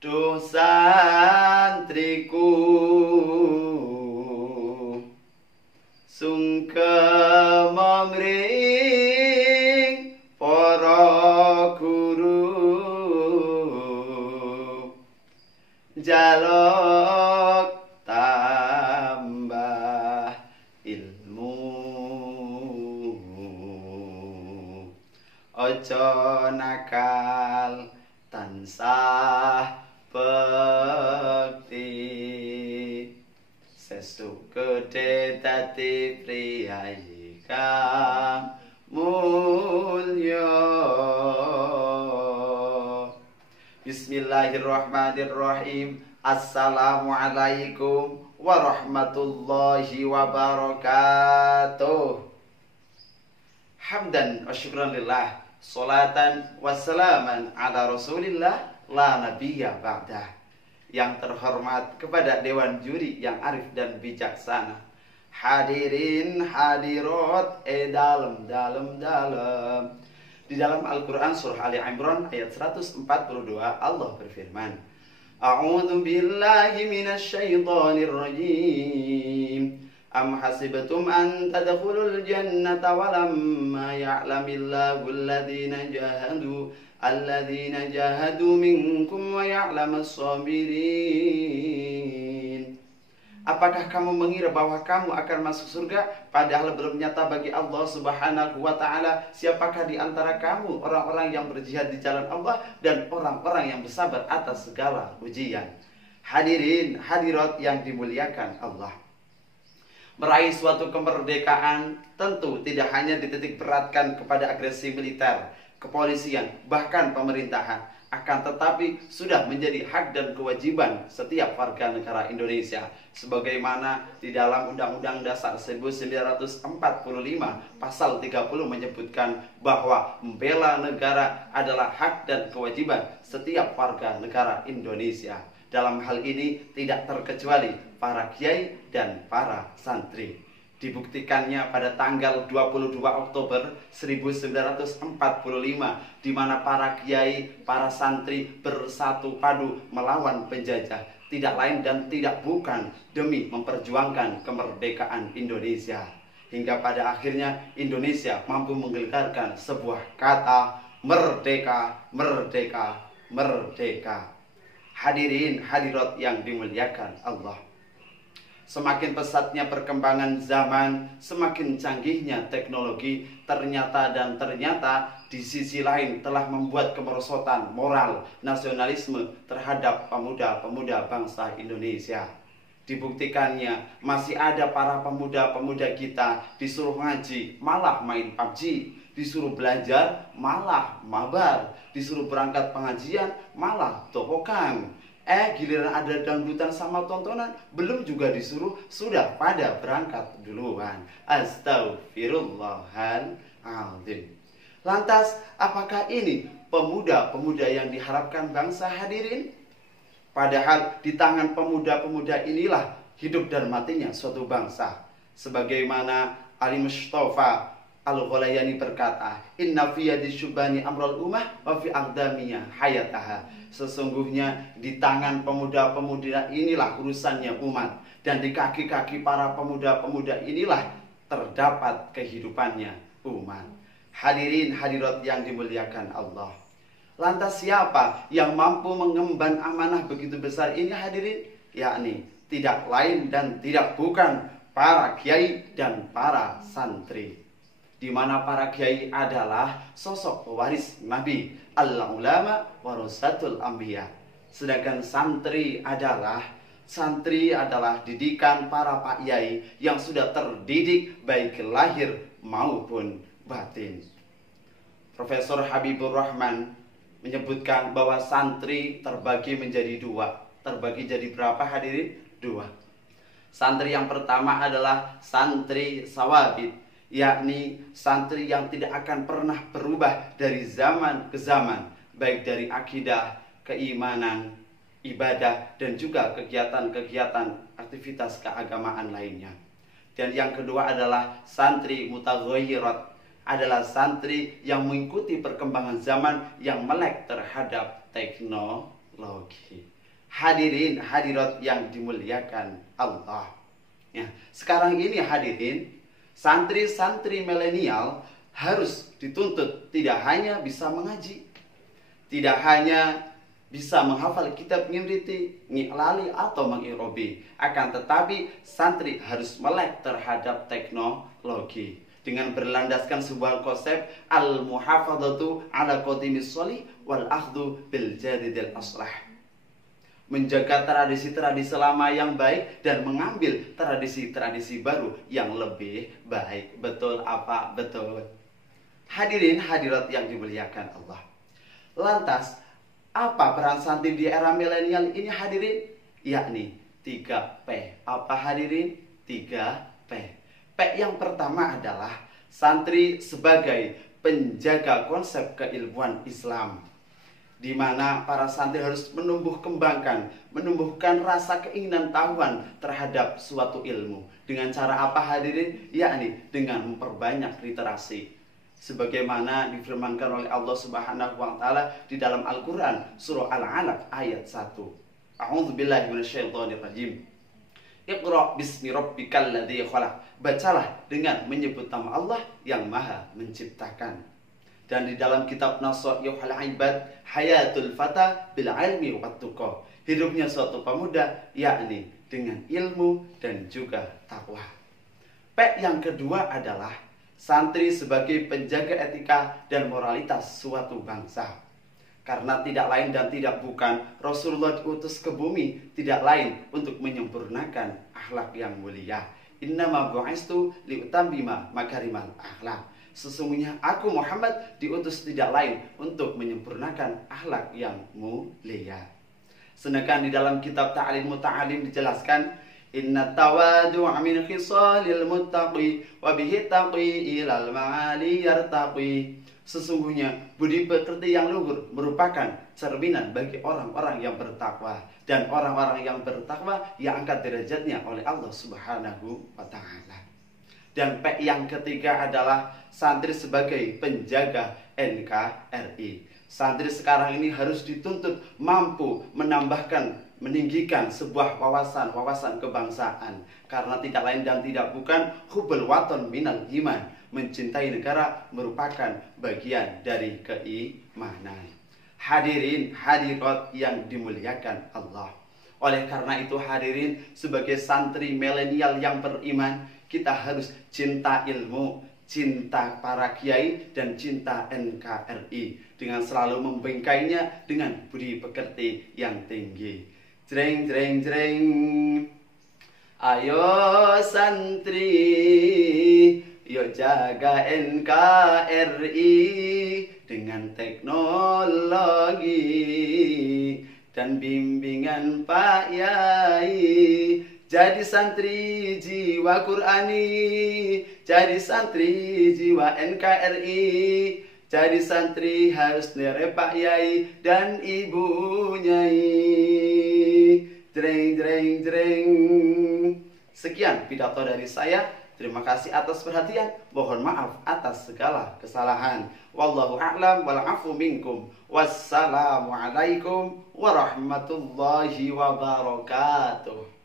Duh santriku sungkem mring para guru jaluk tambah ilmu ojo nakal tansah bekti sesuk gede dadi priyayi kang mulya. Bismillahirrahmanirrahim. Assalamualaikum warahmatullahi wabarakatuh. Hamdan wa syukran lillah, salatan wassalaman ala rasulillah la nabiyya ba'dah. Yang terhormat kepada Dewan Juri yang arif dan bijaksana, hadirin hadirat dalam di dalam Al-Quran surah Ali Imran ayat 142 Allah berfirman, A'udzu billahi minasyaitonir rajim. Am hasibtum an tadkhulul jannata walamma ya'lamillahu alladhina jahadu minkum wa ya'lamas sabirin. Apakah kamu mengira bahwa kamu akan masuk surga padahal belum nyata bagi Allah Subhanahu wa taala siapakah di antara kamu orang-orang yang berjihad di jalan Allah dan orang-orang yang bersabar atas segala ujian. Hadirin hadirat yang dimuliakan Allah. Meraih suatu kemerdekaan tentu tidak hanya dititik beratkan kepada agresi militer, kepolisian, bahkan pemerintahan, akan tetapi sudah menjadi hak dan kewajiban setiap warga negara Indonesia sebagaimana di dalam Undang-Undang Dasar 1945 pasal 30 menyebutkan bahwa membela negara adalah hak dan kewajiban setiap warga negara Indonesia. Dalam hal ini tidak terkecuali para kiai dan para santri. Dibuktikannya pada tanggal 22 Oktober 1945 di mana para kiai, para santri bersatu padu melawan penjajah, tidak lain dan tidak bukan demi memperjuangkan kemerdekaan Indonesia. Hingga pada akhirnya Indonesia mampu menggelarkan sebuah kata merdeka, merdeka, merdeka. Hadirin hadirat yang dimuliakan Allah. Semakin pesatnya perkembangan zaman, semakin canggihnya teknologi, ternyata di sisi lain telah membuat kemerosotan moral nasionalisme terhadap pemuda-pemuda bangsa Indonesia. Dibuktikannya masih ada para pemuda-pemuda kita disuruh ngaji malah main PUBG, disuruh belajar malah mabar, disuruh berangkat pengajian malah tokokan. Giliran ada dangdutan sama tontonan, belum juga disuruh, sudah pada berangkat duluan. Astaghfirullahaladzim. Lantas, apakah ini pemuda-pemuda yang diharapkan bangsa hadirin? Padahal di tangan pemuda-pemuda inilah hidup dan matinya suatu bangsa. Sebagaimana Ali Mustafa Al-Ghulayani berkata, Inna fi yadi syubani amral ummah wa fi aqdamiya hayataha. Sesungguhnya di tangan pemuda-pemuda inilah urusannya umat, dan di kaki-kaki para pemuda-pemuda inilah terdapat kehidupannya umat. Hadirin hadirat yang dimuliakan Allah. Lantas siapa yang mampu mengemban amanah begitu besar ini hadirin? Yakni tidak lain dan tidak bukan para kiai dan para santri. Di mana para kiai adalah sosok pewaris Nabi, al-ulama warasatul anbiya. Sedangkan santri adalah didikan para pak yai yang sudah terdidik baik lahir maupun batin. Profesor Habibur Rahman menyebutkan bahwa santri terbagi menjadi dua. Terbagi jadi berapa hadirin? Dua. Santri yang pertama adalah santri sawabit, yakni santri yang tidak akan pernah berubah dari zaman ke zaman, baik dari akidah, keimanan, ibadah, dan juga kegiatan-kegiatan aktivitas keagamaan lainnya. Dan yang kedua adalah santri mutaghayyirat, adalah santri yang mengikuti perkembangan zaman yang melek terhadap teknologi. Hadirin hadirat yang dimuliakan Allah. Ya, sekarang ini hadirin, santri-santri milenial harus dituntut tidak hanya bisa mengaji, tidak hanya bisa menghafal kitab ngimriti, ngiklali atau mengirobi, akan tetapi santri harus melek terhadap teknologi dengan berlandaskan sebuah konsep al-muhafadzatu ala qadimis sholih wal akhdhu bil jadidil aslah. Menjaga tradisi-tradisi lama yang baik dan mengambil tradisi-tradisi baru yang lebih baik. Betul apa? Betul. Hadirin hadirat yang dimuliakan Allah. Lantas, apa peran santri di era milenial ini hadirin? Yakni 3P. Apa hadirin? 3P. P yang pertama adalah santri sebagai penjaga konsep keilmuan Islam, di mana para santri harus menumbuhkan rasa keinginan tahuan terhadap suatu ilmu. Dengan cara apa hadirin? Yakni dengan memperbanyak literasi. Sebagaimana difirmankan oleh Allah Subhanahu wa taala di dalam Al-Qur'an surah Al-Alaq ayat 1. A'udzubillahi minasyaitonirrajim. Iqra bismi rabbikal ladzi khalaq. Bacalah dengan menyebut nama Allah yang Maha menciptakan. Dan di dalam kitab Nasaihul Ibad, hayatul fata bil ilmi wat tuqa. Hidupnya suatu pemuda yakni dengan ilmu dan juga takwa. P yang kedua adalah santri sebagai penjaga etika dan moralitas suatu bangsa. Karena tidak lain dan tidak bukan, Rasulullah diutus ke bumi tidak lain untuk menyempurnakan akhlak yang mulia. Innama bu'istu liutammima makarimal akhlak. Sesungguhnya aku Muhammad diutus tidak lain untuk menyempurnakan akhlak yang mulia. Sedangkan di dalam kitab Ta'lim Muta'alim dijelaskan, inna tawadu'a min khisalil muttaqi wa bihi taqi ilal ma'ali yartaqi. Sesungguhnya budi pekerti yang luhur merupakan cerminan bagi orang-orang yang bertakwa, dan orang-orang yang bertakwa yang angkat derajatnya oleh Allah Subhanahu wa taala. Dan P yang ketiga adalah santri sebagai penjaga NKRI. Santri sekarang ini harus dituntut mampu meninggikan sebuah wawasan kebangsaan. Karena tidak lain dan tidak bukan, hubbul waton minal iman. Mencintai negara merupakan bagian dari keimanan. Hadirin hadirat yang dimuliakan Allah. Oleh karena itu hadirin, sebagai santri milenial yang beriman, kita harus cinta ilmu, cinta para kiai, dan cinta NKRI dengan selalu membingkainya dengan budi pekerti yang tinggi. Jreng jreng jreng. Ayo santri, yuk jaga NKRI dengan teknologi dan bimbingan Pak Yai. Jadi santri jiwa Qur'ani, jadi santri jiwa NKRI, jadi santri harus nere Pak Yai dan Ibu Nyai. Jreng jreng jreng. Sekian pidato dari saya. Terima kasih atas perhatian. Mohon maaf atas segala kesalahan. Wallahu a'lam wal 'afu minkum. Wassalamualaikum warahmatullahi wabarakatuh.